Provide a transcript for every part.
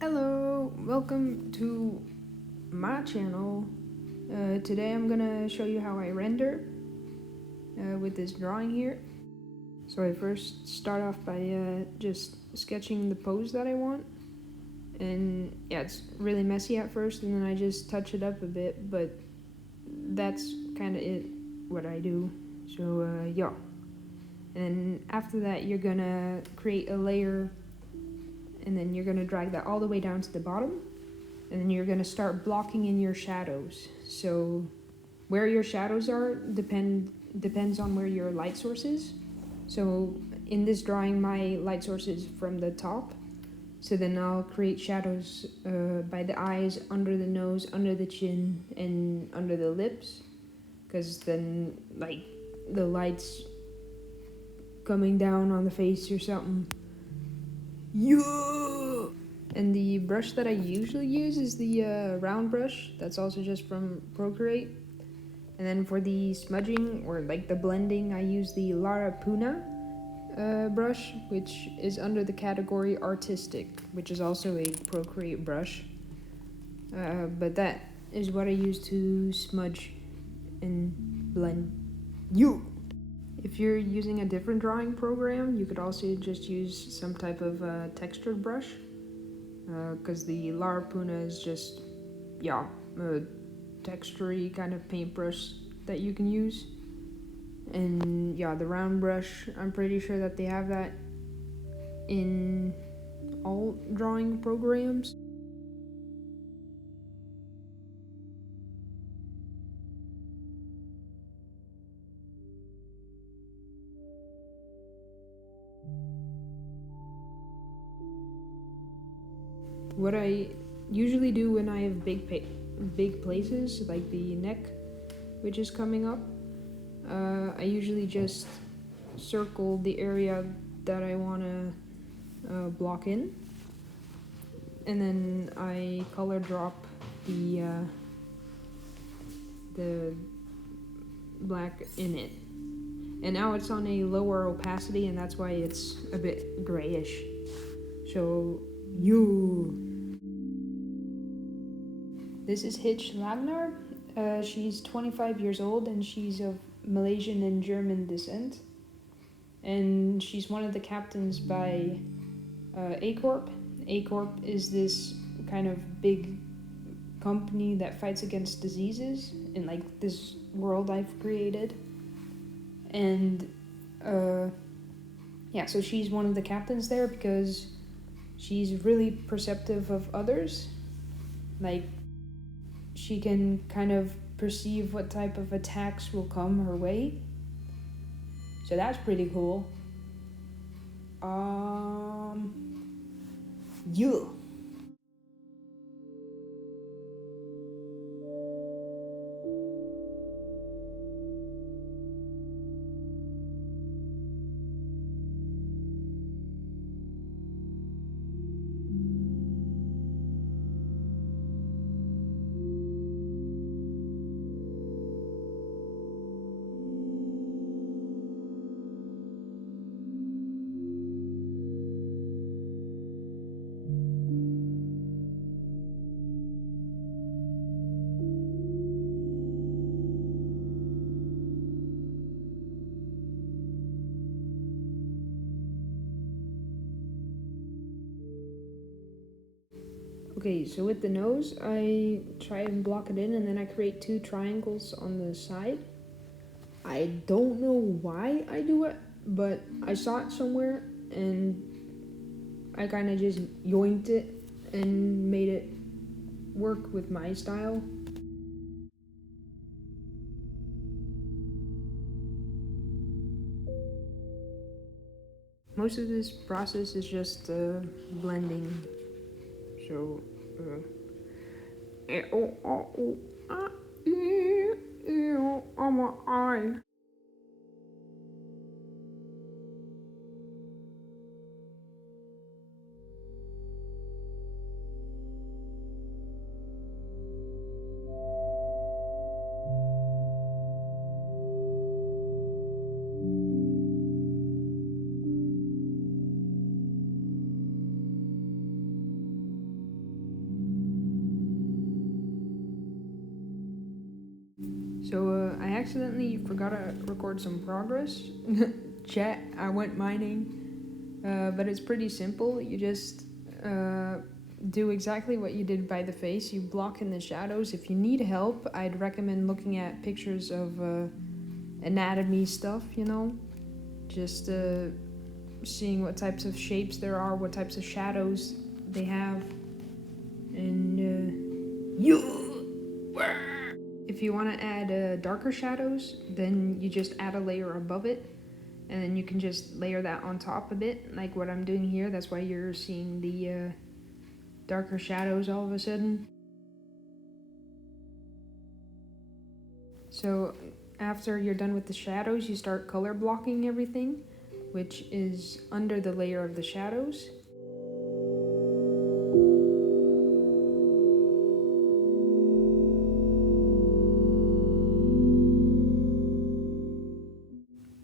Hello, welcome to my channel. Today I'm gonna show you how I render with this drawing here. So I first start off by just sketching the pose that I want. And yeah, it's really messy at first, and then I just touch it up a bit, but that's kind of what I do. So yeah. And after that, you're gonna create a layer, and then you're gonna drag that all the way down to the bottom. And then you're going to start blocking in your shadows. So where your shadows are depends on where your light source is. So in this drawing, my light source is from the top. So then I'll create shadows by the eyes, under the nose, under the chin, and under the lips. Because then, like, the light's coming down on the face or something. Yeah! And the brush that I usually use is the round brush. That's also just from Procreate. And then for the smudging or like the blending, I use the Lara Puna brush, which is under the category Artistic, which is also a Procreate brush. But that is what I use to smudge and blend you. If you're using a different drawing program, you could also just use some type of textured brush. Because the Lara Puna is just, yeah, a textury kind of paintbrush that you can use. And yeah, the round brush, I'm pretty sure that they have that in all drawing programs. What I usually do when I have big places, like the neck, which is coming up, I usually just circle the area that I want to block in, and then I color drop the black in it. And now it's on a lower opacity, and that's why it's a bit grayish. So this is Hitch Lagnar. She's 25 years old, and she's of Malaysian and German descent. And she's one of the captains by A Corp. A Corp is this kind of big company that fights against diseases in like this world I've created. And yeah, so she's one of the captains there because she's really perceptive of others. Like, she can kind of perceive what type of attacks will come her way. So that's pretty cool. You. Okay, so with the nose, I try and block it in, and then I create two triangles on the side. I don't know why I do it, but I saw it somewhere, and I kind of just yoinked it and made it work with my style. Most of this process is just blending. So, on my eye. So I accidentally forgot to record some progress. Chat, I went mining, but it's pretty simple. You just do exactly what you did by the face. You block in the shadows. If you need help, I'd recommend looking at pictures of anatomy stuff, you know? Just seeing what types of shapes there are, what types of shadows they have. And if you want to add darker shadows, then you just add a layer above it, and then you can just layer that on top of it, like what I'm doing here. That's why you're seeing the darker shadows all of a sudden. So after you're done with the shadows, you start color blocking everything, which is under the layer of the shadows.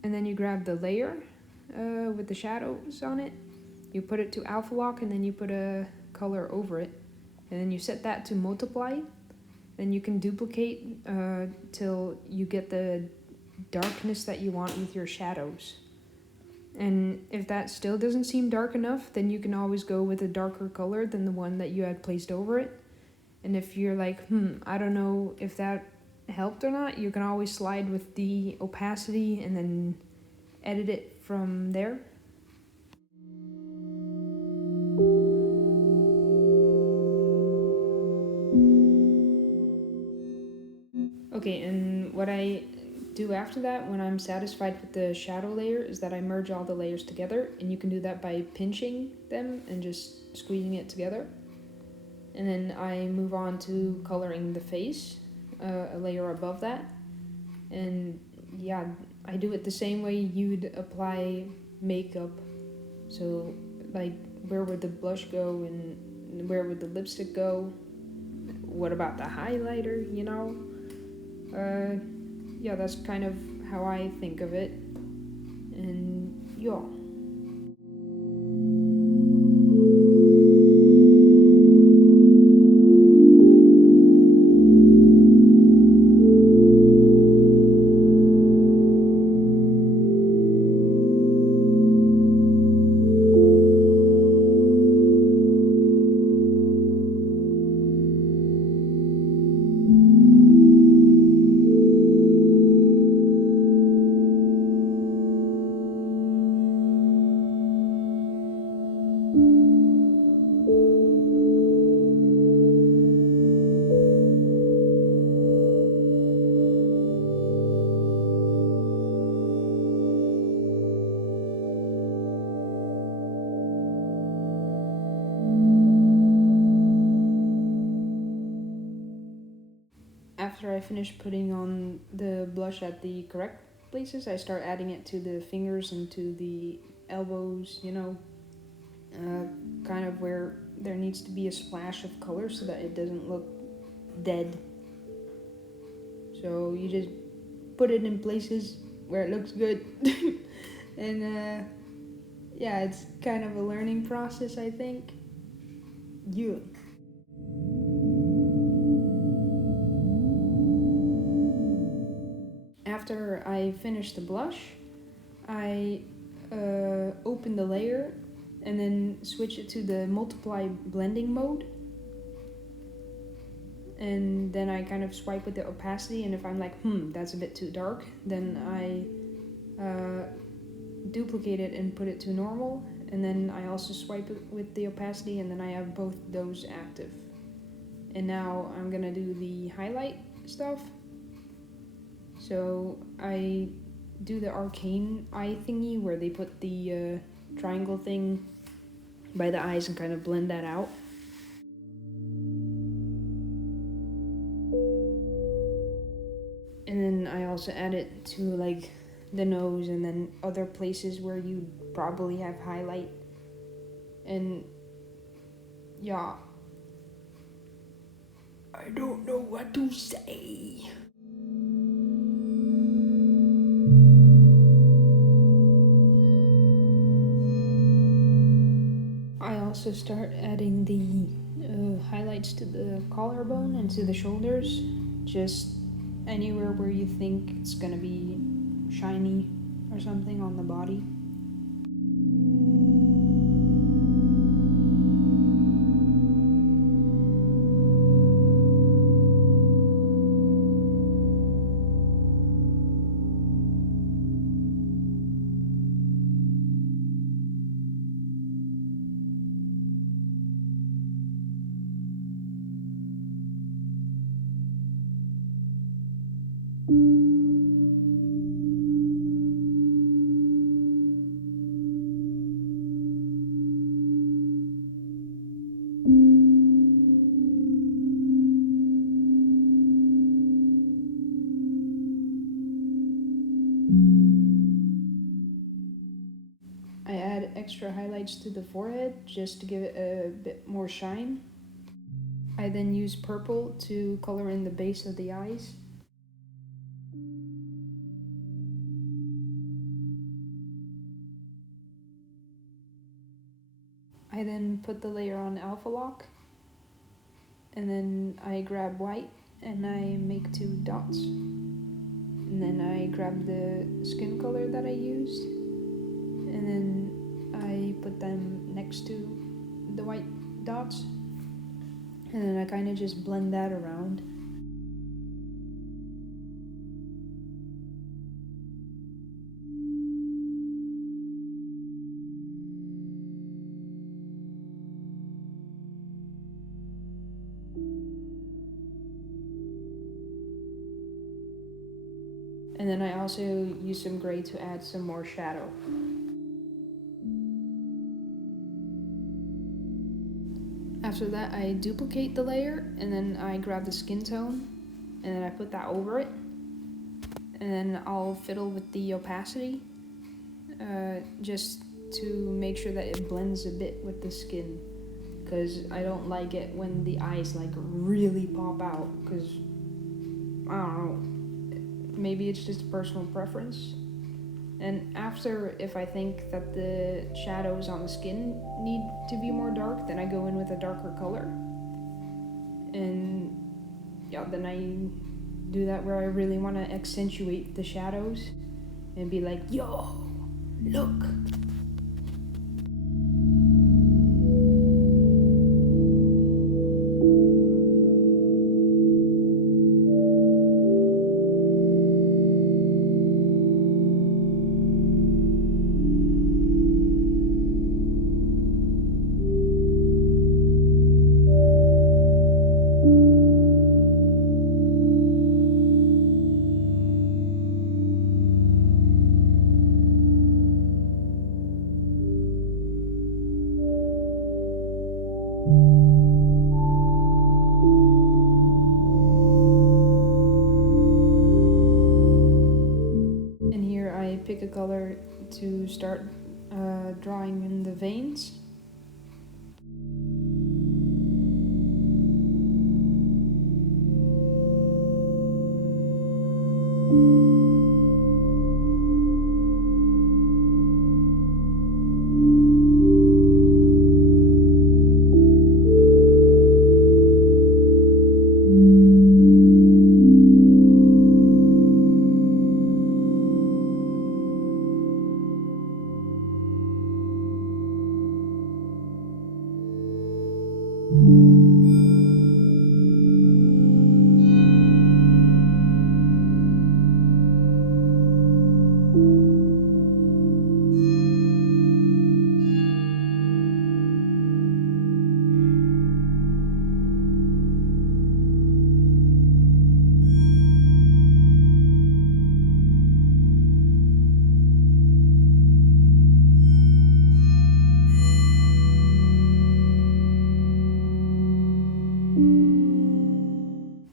And then you grab the layer with the shadows on it, you put it to alpha lock, and then you put a color over it, and then you set that to multiply. Then you can duplicate till you get the darkness that you want with your shadows. And if that still doesn't seem dark enough, then you can always go with a darker color than the one that you had placed over it. And if you're like, I don't know if that helped or not, you can always slide with the opacity and then edit it from there. Okay, and what I do after that, when I'm satisfied with the shadow layer, is that I merge all the layers together, and you can do that by pinching them and just squeezing it together. And then I move on to coloring the face, a layer above that. And yeah, I do it the same way you'd apply makeup. So like, where would the blush go and where would the lipstick go? What about the highlighter, you know? Yeah, that's kind of how I think of it. And yeah. After I finish putting on the blush at the correct places, I start adding it to the fingers and to the elbows, you know, kind of where there needs to be a splash of color so that it doesn't look dead. So you just put it in places where it looks good. And yeah, it's kind of a learning process, I think. Yeah. After I finish the blush, I open the layer and then switch it to the multiply blending mode. And then I kind of swipe with the opacity, and if I'm like, that's a bit too dark, then I duplicate it and put it to normal, and then I also swipe it with the opacity, and then I have both those active. And now I'm gonna do the highlight stuff. So I do the arcane eye thingy where they put the triangle thing by the eyes and kind of blend that out. And then I also add it to like the nose and then other places where you probably have highlight. And yeah, I don't know what to say. I also start adding the highlights to the collarbone and to the shoulders, just anywhere where you think it's gonna be shiny or something on the body. I add extra highlights to the forehead just to give it a bit more shine. I then use purple to color in the base of the eyes. I then put the layer on alpha lock, and then I grab white and I make 2 dots. And then I grab the skin color that I used, and then I put them next to the white dots, and then I kind of just blend that around. And then I also use some gray to add some more shadow. After that, I duplicate the layer, and then I grab the skin tone, and then I put that over it. And then I'll fiddle with the opacity, just to make sure that it blends a bit with the skin. Because I don't like it when the eyes like really pop out, because I don't know, maybe it's just a personal preference. And after, if I think that the shadows on the skin need to be more dark, then I go in with a darker color. And yeah, then I do that where I really want to accentuate the shadows and be like, yo, look. And here I pick a color to start drawing in the veins.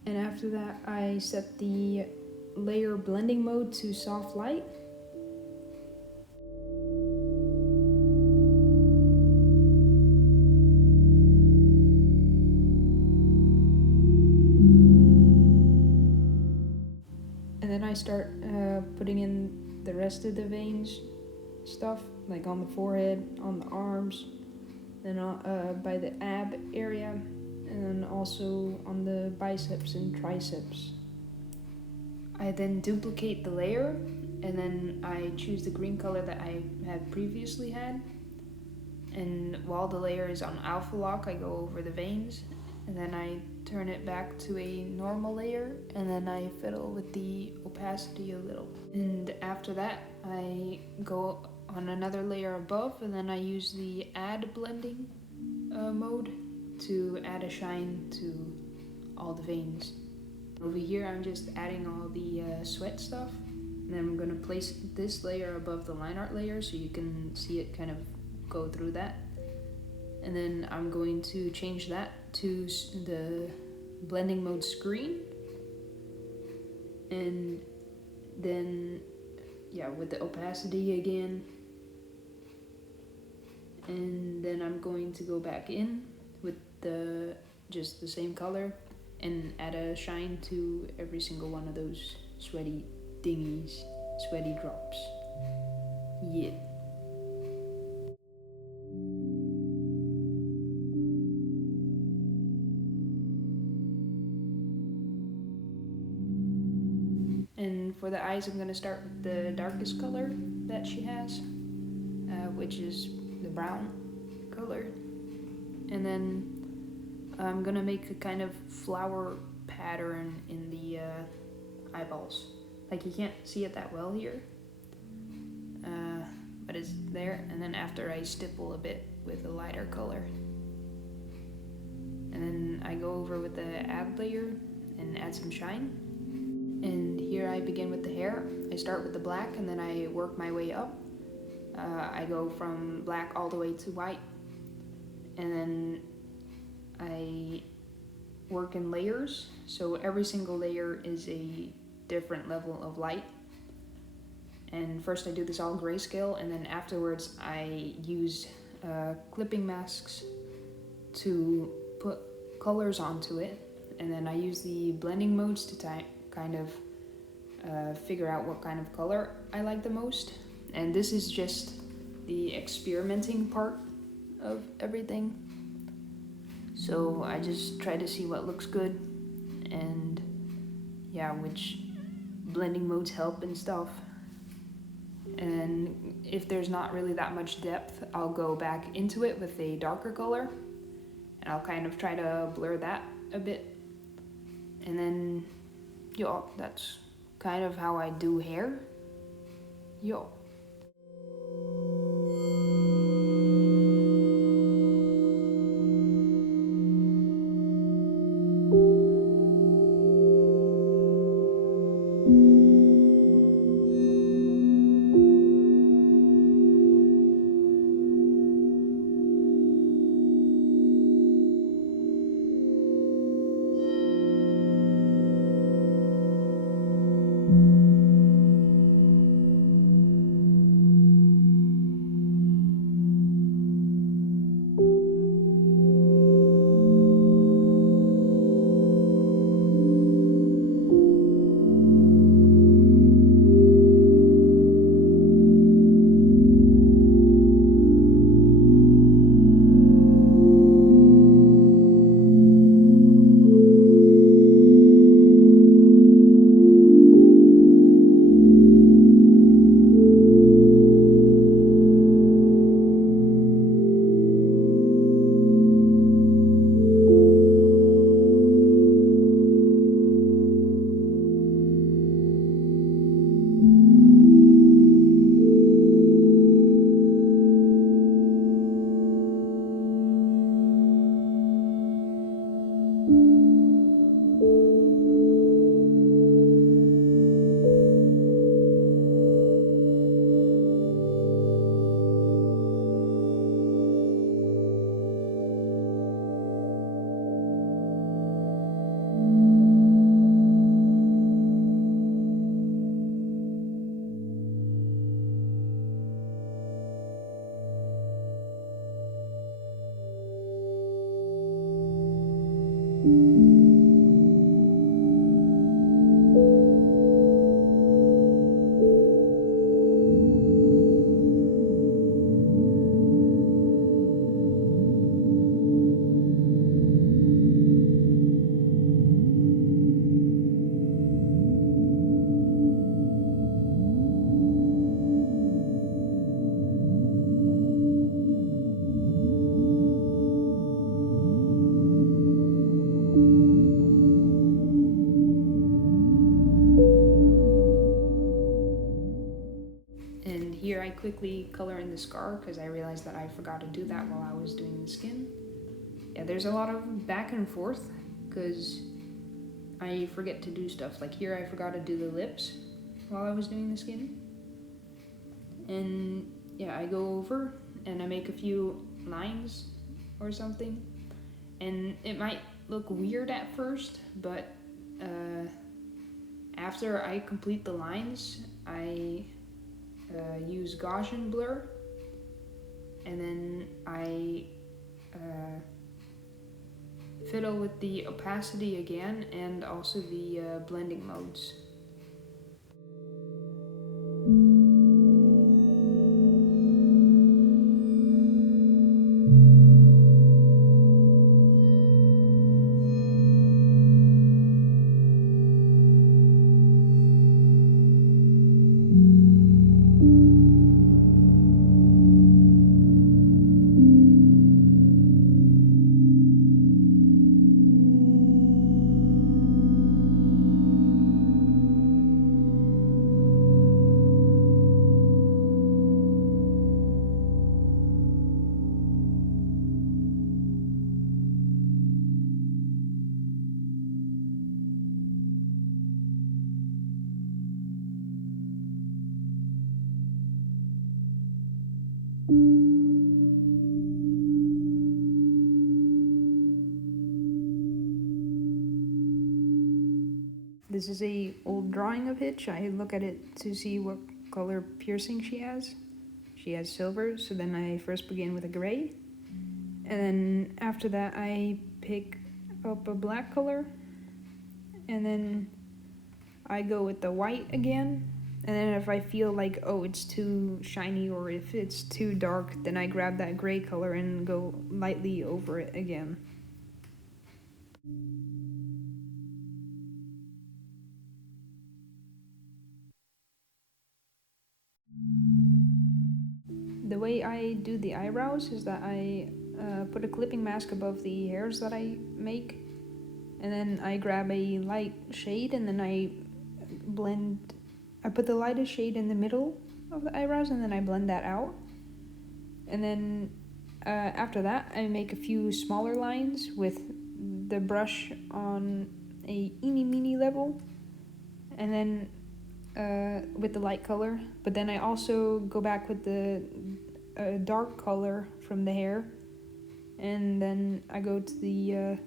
And after that, I set the layer blending mode to soft light. And then I start putting in the rest of the veins stuff, like on the forehead, on the arms, then by the ab area, and then also on the biceps and triceps. I then duplicate the layer, and then I choose the green color that I had previously had. And while the layer is on alpha lock, I go over the veins, and then I turn it back to a normal layer, and then I fiddle with the opacity a little. And after that, I go on another layer above, and then I use the add blending mode to add a shine to all the veins. Over here, I'm just adding all the sweat stuff, and then I'm going to place this layer above the line art layer so you can see it kind of go through that. And then I'm going to change that to the blending mode screen, and then with the opacity again, and then I'm going to go back in with just the same color and add a shine to every single one of those sweaty thingies, sweaty drops. Yeah. And for the eyes, I'm going to start with the darkest color that she has, which is the brown color. And then I'm going to make a kind of flower pattern in the eyeballs. Like, you can't see it that well here, but it's there. And then after, I stipple a bit with a lighter color. And then I go over with the add layer and add some shine. And here I begin with the hair. I start with the black, and then I work my way up. I go from black all the way to white, and then I work in layers. So every single layer is a different level of light. And first I do this all grayscale, and then afterwards I use clipping masks to put colors onto it. And then I use the blending modes to kind of figure out what kind of color I like the most. And this is just the experimenting part of everything. So I just try to see what looks good, and which blending modes help and stuff. And if there's not really that much depth, I'll go back into it with a darker color, and I'll kind of try to blur that a bit. And then that's kind of how I do hair. quickly color in the scar because I realized that I forgot to do that while I was doing the skin. Yeah, there's a lot of back and forth because I forget to do stuff. Like here I forgot to do the lips while I was doing the skin. And yeah, I go over and I make a few lines or something. And it might look weird at first, but after I complete the lines, I use Gaussian blur, and then I fiddle with the opacity again and also the blending modes. This is a old drawing of Hitch. I look at it to see what color piercing she has. She has silver, so then I first begin with a gray. And then after that I pick up a black color. And then I go with the white again. And then if I feel like, oh, it's too shiny or if it's too dark, then I grab that gray color and go lightly over it again. The way I do the eyebrows is that I put a clipping mask above the hairs that I make, and then I grab a light shade and then I put the lightest shade in the middle of the eyebrows and then I blend that out. And then after that I make a few smaller lines with the brush on a eeny meeny level, and then with the light color, but then I also go back with the dark color from the hair, and then I go to the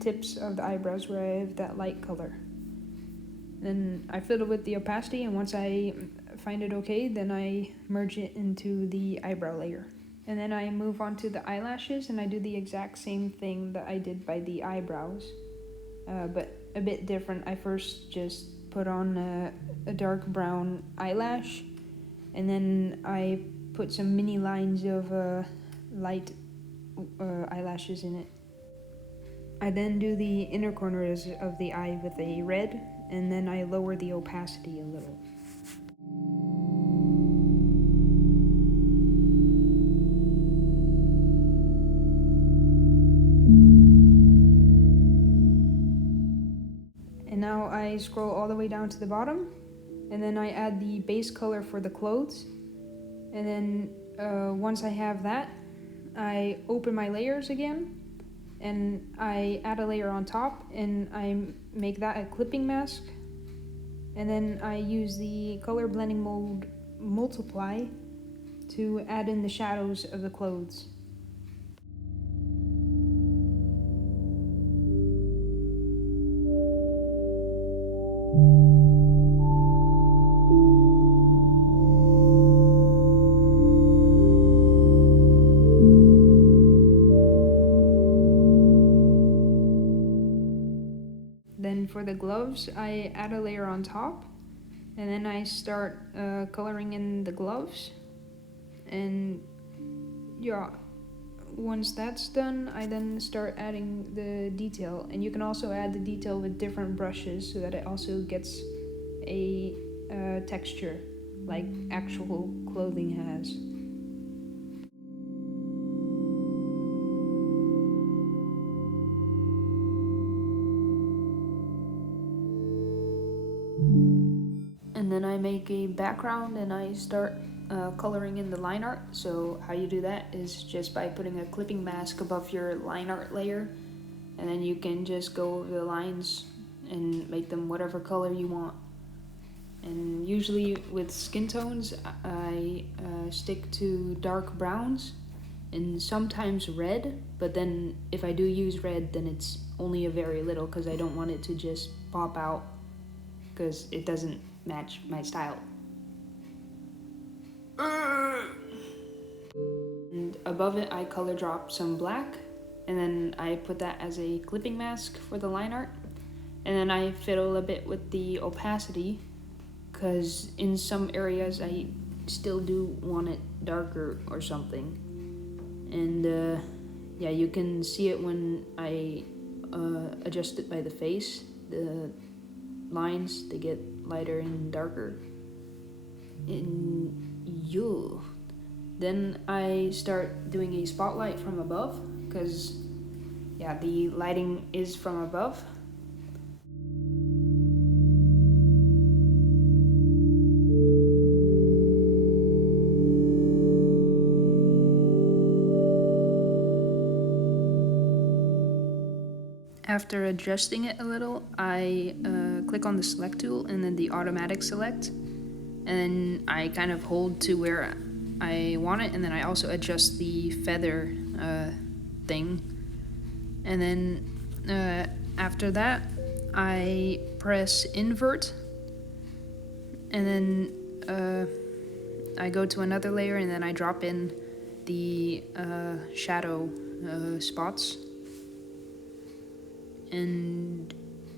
tips of the eyebrows where I have that light color. Then I fiddle with the opacity, and once I find it okay, then I merge it into the eyebrow layer. And then I move on to the eyelashes, and I do the exact same thing that I did by the eyebrows, but a bit different. I first just put on a dark brown eyelash, and then I put some mini lines of light eyelashes in it. I then do the inner corners of the eye with a red, and then I lower the opacity a little. And now I scroll all the way down to the bottom, and then I add the base color for the clothes. And then once I have that, I open my layers again, and I add a layer on top, and I make that a clipping mask. And then I use the color blending mode multiply to add in the shadows of the clothes. Then for the gloves, I add a layer on top, and then I start coloring in the gloves. And yeah, once that's done, I then start adding the detail. And you can also add the detail with different brushes so that it also gets a texture like actual clothing has. And then I make a background and I start coloring in the line art. So how you do that is just by putting a clipping mask above your line art layer, and then you can just go over the lines and make them whatever color you want. And usually with skin tones, I stick to dark browns and sometimes red, but then if I do use red, then it's only a very little because I don't want it to just pop out because it doesn't match my style. And above it, I color drop some black, and then I put that as a clipping mask for the line art. And then I fiddle a bit with the opacity, because in some areas I still do want it darker or something. And yeah, you can see it when I adjust it by the face. The lines, they get lighter and darker. And yo. Then I start doing a spotlight from above, because yeah, the lighting is from above. After adjusting it a little, I click on the select tool and then the automatic select, and then I kind of hold to where I want it, and then I also adjust the feather thing. And then after that, I press invert, and then I go to another layer, and then I drop in the shadow spots. And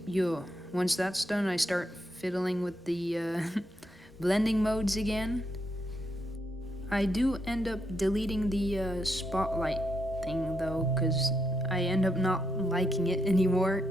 yeah, once that's done, I start fiddling with the blending modes again. I do end up deleting the spotlight thing though, because I end up not liking it anymore.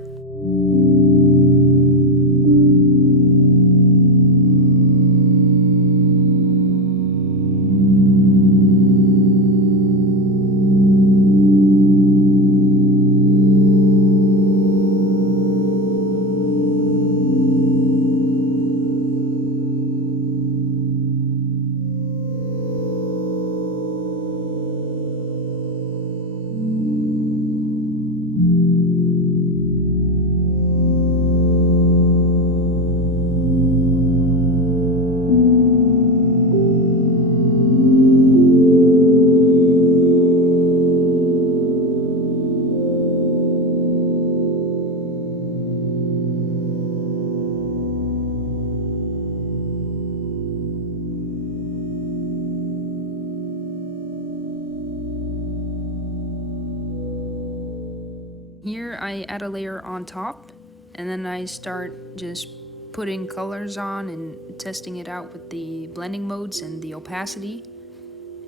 Here I add a layer on top, and then I start just putting colors on and testing it out with the blending modes and the opacity.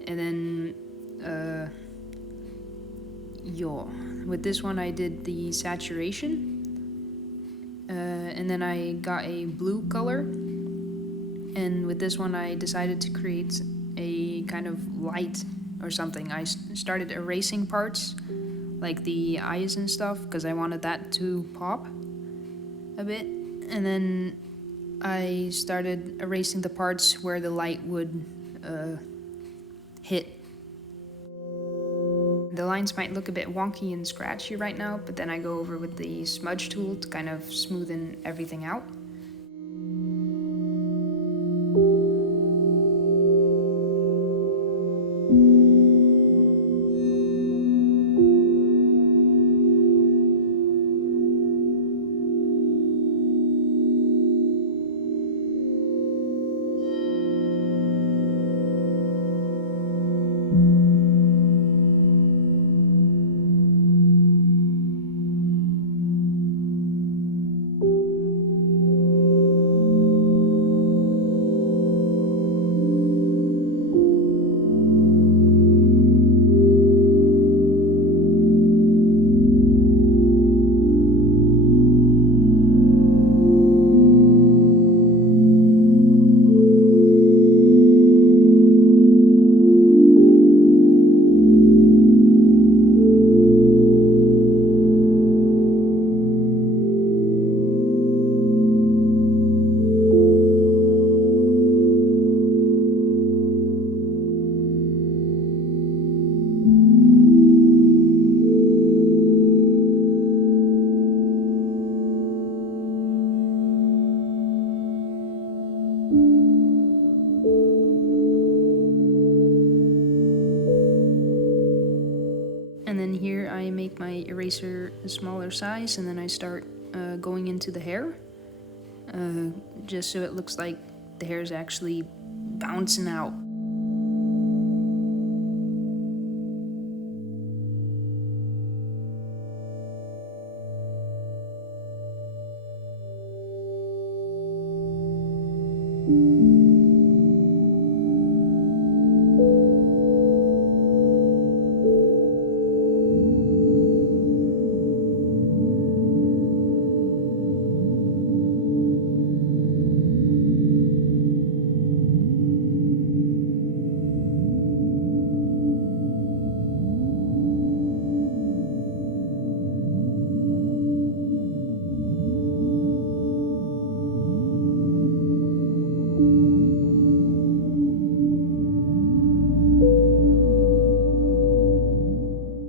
And then with this one I did the saturation, and then I got a blue color, and with this one I decided to create a kind of light or something. I started erasing parts like the eyes and stuff, because I wanted that to pop a bit. And then I started erasing the parts where the light would hit. The lines might look a bit wonky and scratchy right now, but then I go over with the smudge tool to kind of smoothen everything out. my eraser a smaller size, and then I start going into the hair, just so it looks like the hair is actually bouncing out.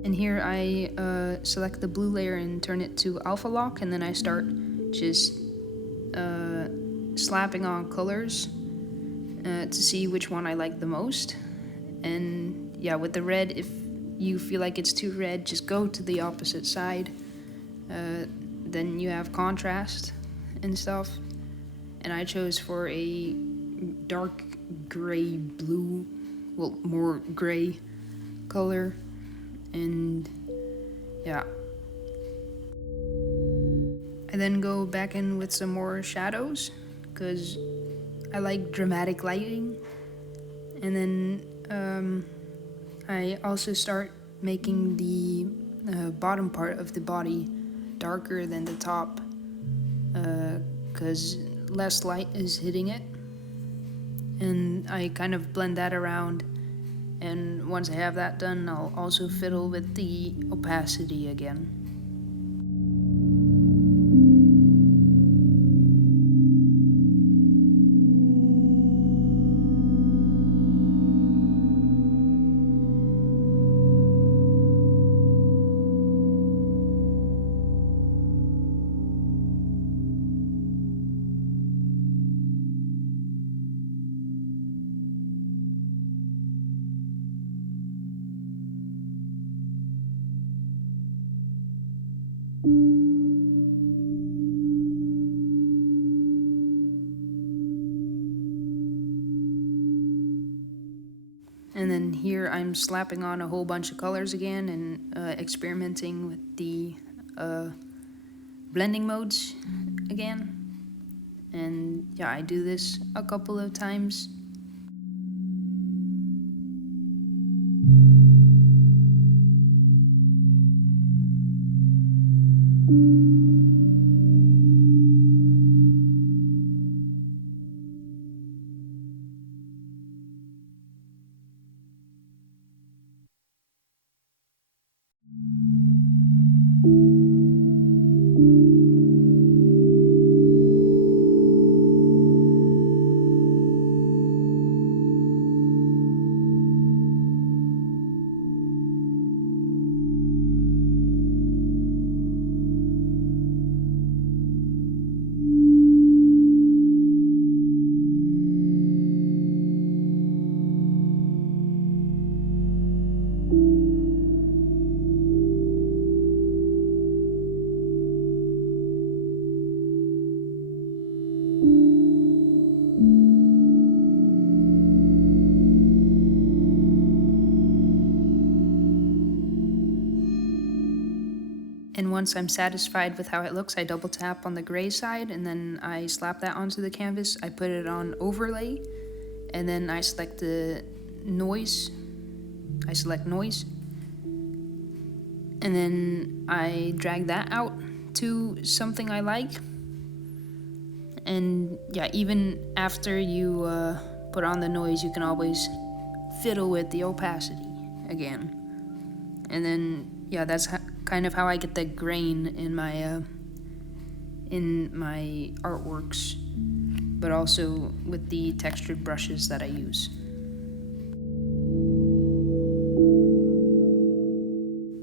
And here I select the blue layer and turn it to alpha lock, and then I start just slapping on colors to see which one I like the most. And yeah, with the red, if you feel like it's too red, just go to the opposite side. Then you have contrast and stuff. And I chose for a dark gray blue, well, more gray color. And yeah, I then go back in with some more shadows because I like dramatic lighting. And then I also start making the bottom part of the body darker than the top because less light is hitting it. And I kind of blend that around. And once I have that done, I'll also fiddle with the opacity again. And then here I'm slapping on a whole bunch of colors again and experimenting with the blending modes again. And yeah, I do this a couple of times. And once I'm satisfied with how it looks, I double tap on the gray side and then I slap that onto the canvas. I put it on overlay and then I select the noise. I select noise. And then I drag that out to something I like. And yeah, even after you put on the noise, you can always fiddle with the opacity again. And then yeah, that's kind of how I get the grain in my artworks, but also with the textured brushes that I use.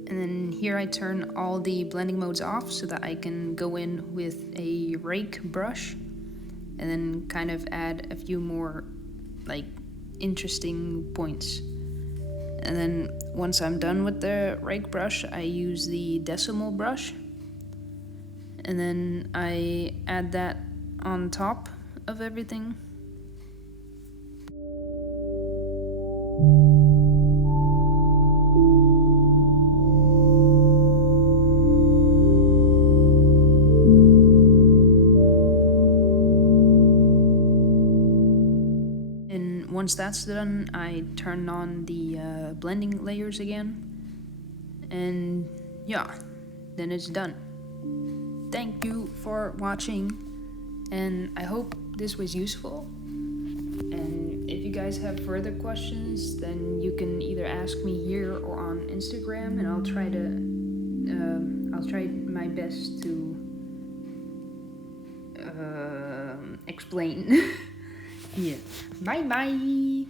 And then here I turn all the blending modes off so that I can go in with a rake brush and then kind of add a few more like interesting points. And then once I'm done with the rake brush, I use the decimal brush. And then I add that on top of everything. And once that's done, I turn on the blending layers again. And yeah, then it's done. Thank you for watching, and I hope this was useful. And if you guys have further questions, then you can either ask me here or on Instagram, and I'll try my best to explain. Yeah. Bye bye.